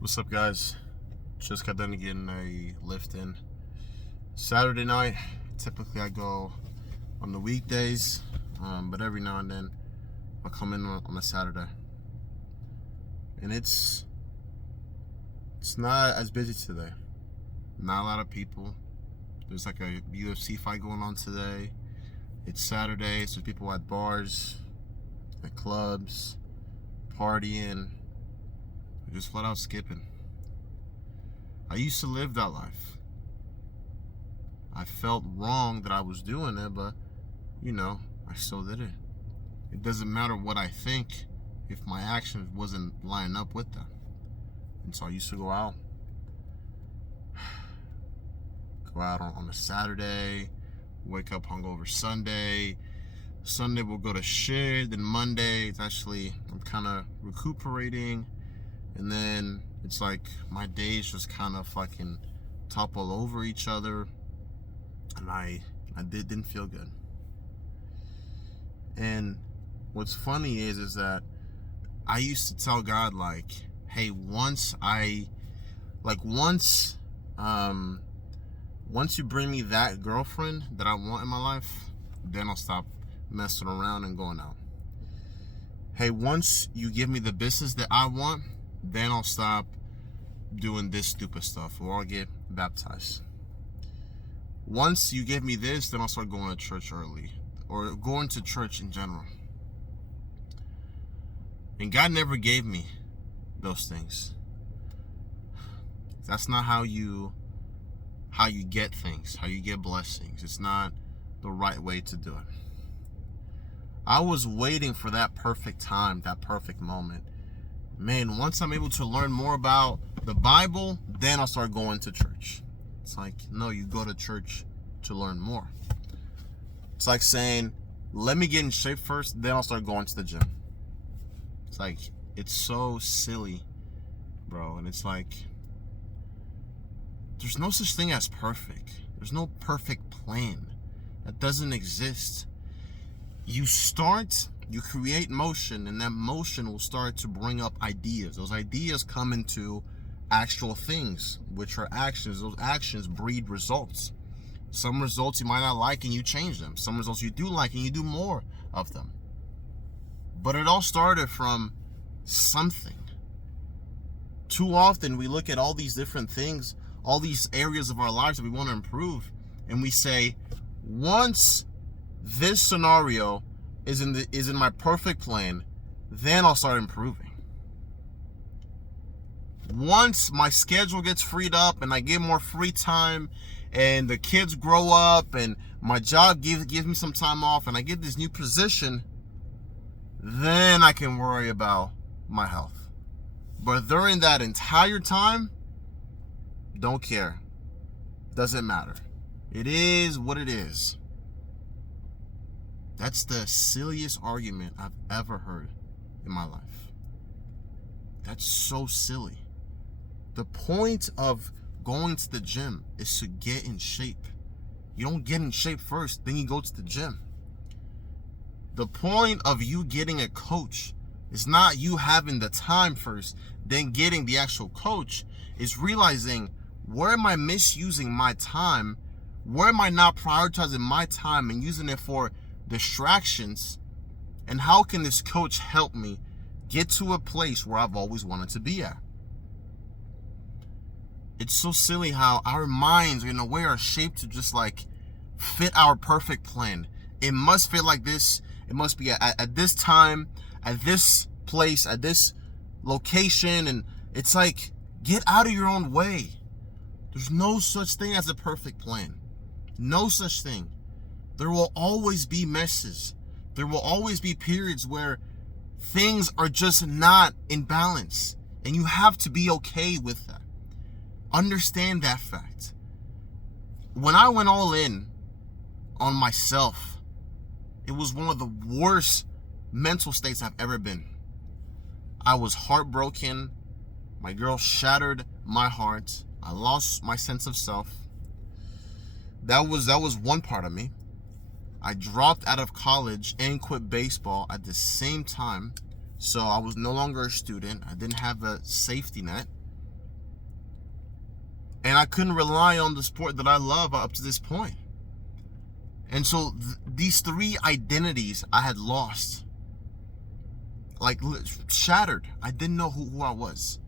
What's up, guys? Just got done getting a lift in. Saturday night, typically I go on the weekdays, but every now and then I'll come in on a Saturday. And it's not as busy today. Not a lot of people. There's like a UFC fight going on today. It's Saturday, so people at bars, at clubs, partying, just flat out skipping. I used to live that life. I felt wrong that I was doing it, but I still did it. It doesn't matter what I think if my actions wasn't lining up with that. And so I used to go out on a Saturday, wake up hungover Sunday. Sunday we'll go to shit. Then Monday it's actually I'm kind of recuperating, and then it's like my days just kind of fucking topple over each other, and I didn't feel good. And what's funny is that I used to tell God, like, hey, once you bring me that girlfriend that I want in my life, then I'll stop messing around and going out. Hey, once you give me the business that I want, then I'll stop doing this stupid stuff, or I'll get baptized. Once you give me this, then I'll start going to church early, or going to church in general. And God never gave me those things. That's not how you get things, how you get blessings. It's not the right way to do it. I was waiting for that perfect time, that perfect moment. Man, once I'm able to learn more about the Bible, then I'll start going to church. It's like, no, you go to church to learn more. It's like saying, let me get in shape first, then I'll start going to the gym. It's like, it's so silly, bro. And it's like, there's no such thing as perfect. There's no perfect plan. That doesn't exist. You create motion, and that motion will start to bring up ideas. Those ideas come into actual things, which are actions. Those actions breed results. Some results you might not like and you change them. Some results you do like and you do more of them. But it all started from something. Too often we look at all these different things, all these areas of our lives that we want to improve, and we say, once this scenario is in my perfect plan, then I'll start improving. Once my schedule gets freed up and I get more free time, and the kids grow up, and my job gives me some time off, and I get this new position, then I can worry about my health. But during that entire time, don't care. Doesn't matter. It is what it is. That's the silliest argument I've ever heard in my life. That's so silly. The point of going to the gym is to get in shape. You don't get in shape first, then you go to the gym. The point of you getting a coach is not you having the time first, then getting the actual coach. Is realizing, where am I misusing my time? Where am I not prioritizing my time and using it for distractions? And how can this coach help me get to a place where I've always wanted to be at? It's so silly how our minds, in a way, are shaped to just like fit our perfect plan. It must fit like this. It must be at this time, at this place, at this location. And it's like, get out of your own way. There's no such thing as a perfect plan. No such thing. There will always be messes. There will always be periods where things are just not in balance. And you have to be okay with that. Understand that fact. When I went all in on myself, it was one of the worst mental states I've ever been. I was heartbroken. My girl shattered my heart. I lost my sense of self. That was one part of me. I dropped out of college and quit baseball at the same time. So I was no longer a student. I didn't have a safety net. And I couldn't rely on the sport that I love up to this point. And so these three identities I had lost, like shattered. I didn't know who I was.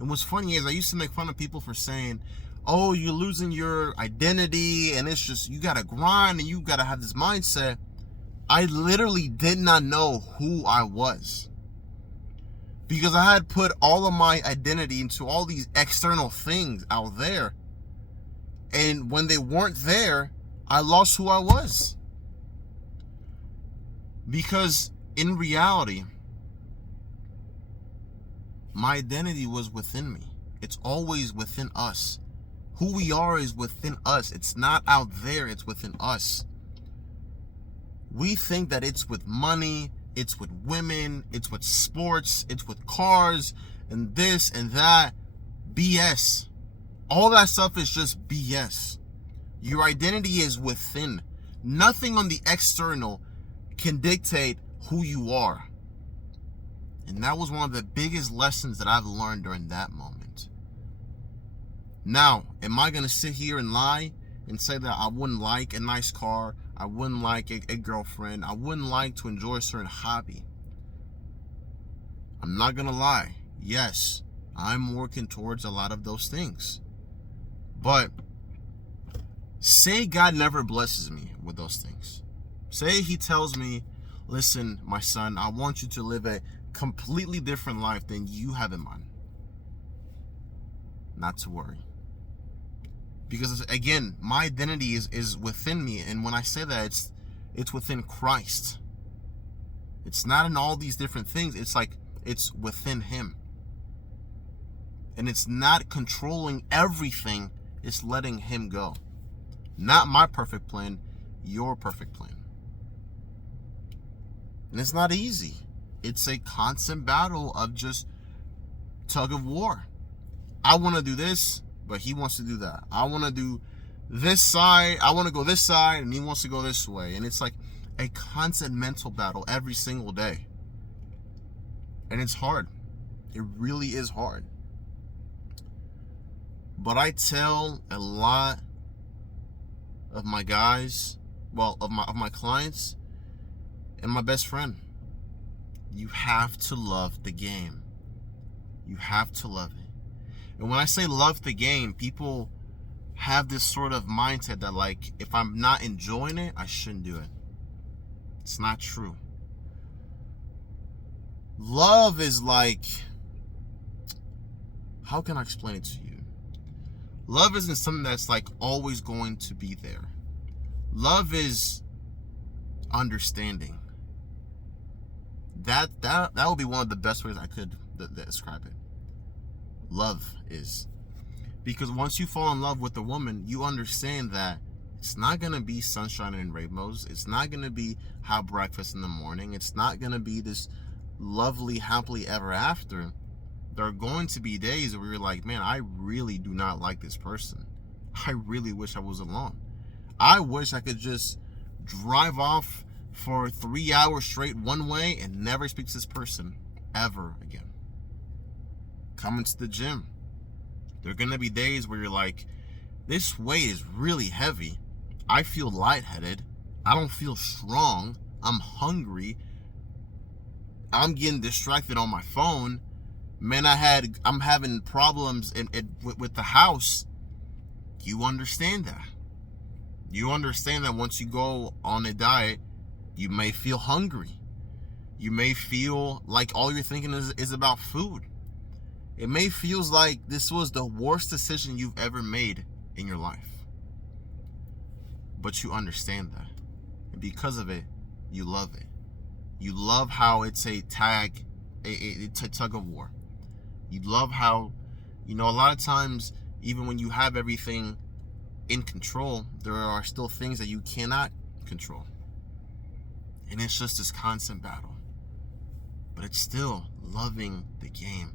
And what's funny is I used to make fun of people for saying, oh, you're losing your identity and it's just, you got to grind and you got to have this mindset. I literally did not know who I was, because I had put all of my identity into all these external things out there. And when they weren't there, I lost who I was. Because in reality, my identity was within me. It's always within us. Who we are is within us. It's not out there, it's within us. We think that it's with money, it's with women, it's with sports, it's with cars, and this and that. BS. All that stuff is just BS. Your identity is within. Nothing on the external can dictate who you are. And that was one of the biggest lessons that I've learned during that moment. Now, am I going to sit here and lie and say that I wouldn't like a nice car, I wouldn't like a girlfriend, I wouldn't like to enjoy a certain hobby? I'm not going to lie. Yes, I'm working towards a lot of those things. But say God never blesses me with those things. Say he tells me, listen, my son, I want you to live a completely different life than you have in mind. Not to worry. Because again, my identity is within me. And when I say that, it's within Christ. It's not in all these different things. It's like it's within him. And it's not controlling everything. It's letting him go. Not my perfect plan, your perfect plan. And it's not easy. It's a constant battle of just tug of war. I want to do this, but he wants to do that. I want to do this side. I want to go this side, and he wants to go this way. And it's like a constant mental battle every single day. And it's hard. It really is hard. But I tell a lot of my guys, well, of my clients and my best friend, you have to love the game. You have to love it. And when I say love the game, people have this sort of mindset that, like, if I'm not enjoying it, I shouldn't do it. It's not true. Love is like, how can I explain it to you? Love isn't something that's like always going to be there. Love is understanding. That would be one of the best ways I could describe it. Love is. Because once you fall in love with a woman, you understand that it's not going to be sunshine and rainbows. It's not going to be have breakfast in the morning. It's not going to be this lovely, happily ever after. There are going to be days where you're like, man, I really do not like this person. I really wish I was alone. I wish I could just drive off for 3 hours straight one way and never speak to this person ever again. Coming to the gym. There are going to be days where you're like, this weight is really heavy. I feel lightheaded. I don't feel strong. I'm hungry. I'm getting distracted on my phone. Man, I'm having problems with the house. You understand that. You understand that once you go on a diet, you may feel hungry. You may feel like all you're thinking is about food. It may feel like this was the worst decision you've ever made in your life. But you understand that. And because of it, you love it. You love how it's a tug of war. You love how, a lot of times, even when you have everything in control, there are still things that you cannot control. And it's just this constant battle. But it's still loving the game,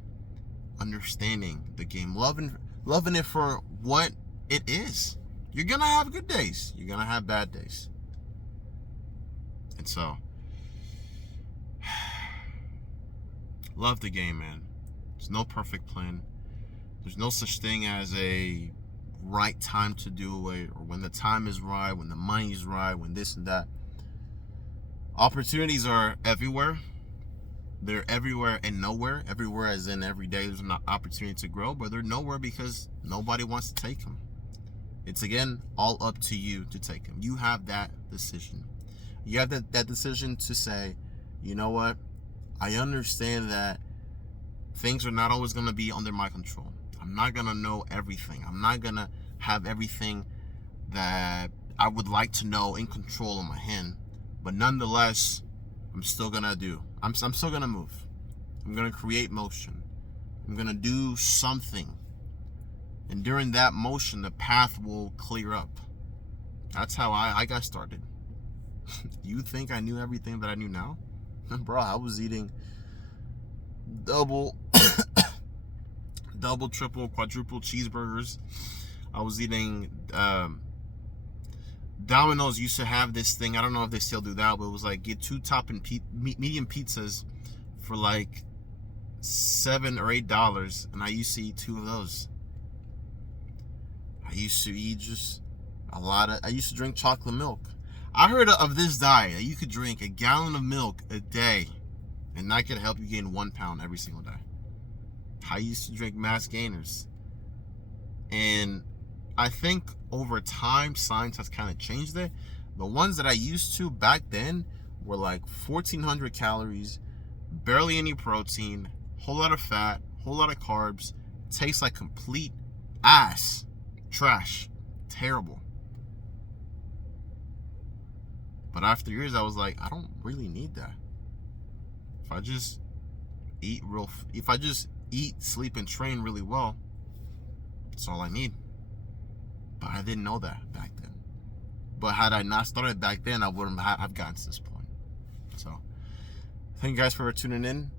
understanding the game, loving it for what it is. You're going to have good days. You're going to have bad days. And so, love the game, man. There's no perfect plan. There's no such thing as a right time to do it, or when the time is right, when the money is right, when this and that. Opportunities are everywhere. They're everywhere and nowhere. Everywhere as in every day there's an opportunity to grow, but they're nowhere because nobody wants to take them. It's, again, all up to you to take them. You have that decision. You have that decision to say, you know what? I understand that things are not always going to be under my control. I'm not going to know everything. I'm not going to have everything that I would like to know in control of my hand. But nonetheless, I'm still going to do. I'm still going to move. I'm going to create motion. I'm going to do something. And during that motion, the path will clear up. That's how I got started. You think I knew everything that I knew now? Bro, I was eating double, triple, quadruple cheeseburgers. I was eating, Domino's used to have this thing. I don't know if they still do that, but it was like, get 2 topping medium pizzas for like $7 or $8. And I used to eat 2 of those. I used to eat just I used to drink chocolate milk. I heard of this diet that you could drink a gallon of milk a day and that could help you gain 1 pound every single day. I used to drink mass gainers. And I think over time, science has kind of changed it. The ones that I used to back then were like 1,400 calories, barely any protein, whole lot of fat, whole lot of carbs, tastes like complete ass. Trash. Terrible. But after years, I was like, I don't really need that. If I just eat, sleep, and train really well, that's all I need. But I didn't know that back then. But had I not started back then, I wouldn't have gotten to this point. So, thank you guys for tuning in.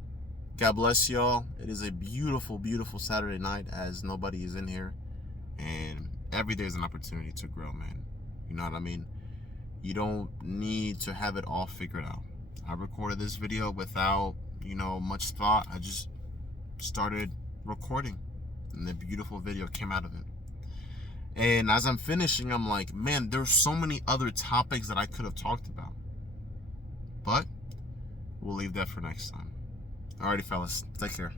God bless y'all. It is a beautiful, beautiful Saturday night as nobody is in here. And every day is an opportunity to grow, man. You know what I mean? You don't need to have it all figured out. I recorded this video without, much thought. I just started recording, and the beautiful video came out of it. And as I'm finishing, I'm like, man, there's so many other topics that I could have talked about. But we'll leave that for next time. Alrighty, fellas. Take care.